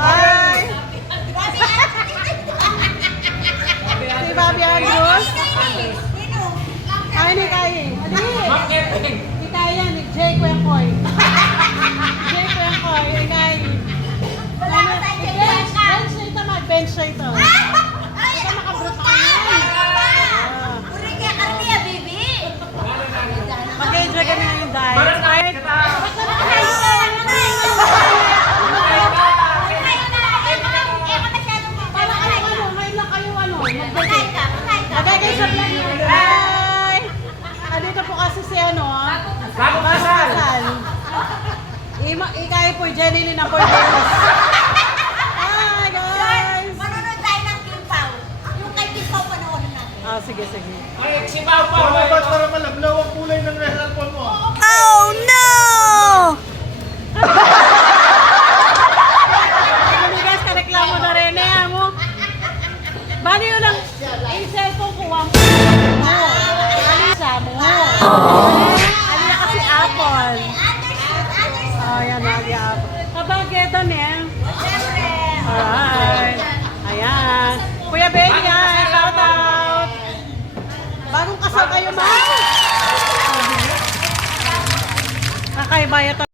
Hi! Si Bobby Andrews? Ay, ni Kaya. Ni Kaya, ni Jay Kwenkoy. Jay Kwenkoy, ay Kaya. Bench na ito, mag-bench na ito. Ito makabrot ka mag-enjoy ka na yung diet. Magagay sa vlog nyo. Hi! Andito po kasi si ano, Bagong Kasal. Ikaya po, Jenny Lynn po yung hi guys! Manunod tayo ng Kimpaw. Yung kay Kimpaw panoorin natin. Ah, sige. Si Pao Pao. Para malablaw ang kulay ng cellphone mo. Oh no! Hindi guys, kareklamo na rin eh, mo. Bali yun lang, yung cellphone ko, wang Alisa mo. Ano na kasi Apple. Oh, yan na, di Apple. Kabagetan eh. Alright. Ayan. Kuya Benny, yan. Shout out. Bagong kasal kayo, ma. Kakaiba yata.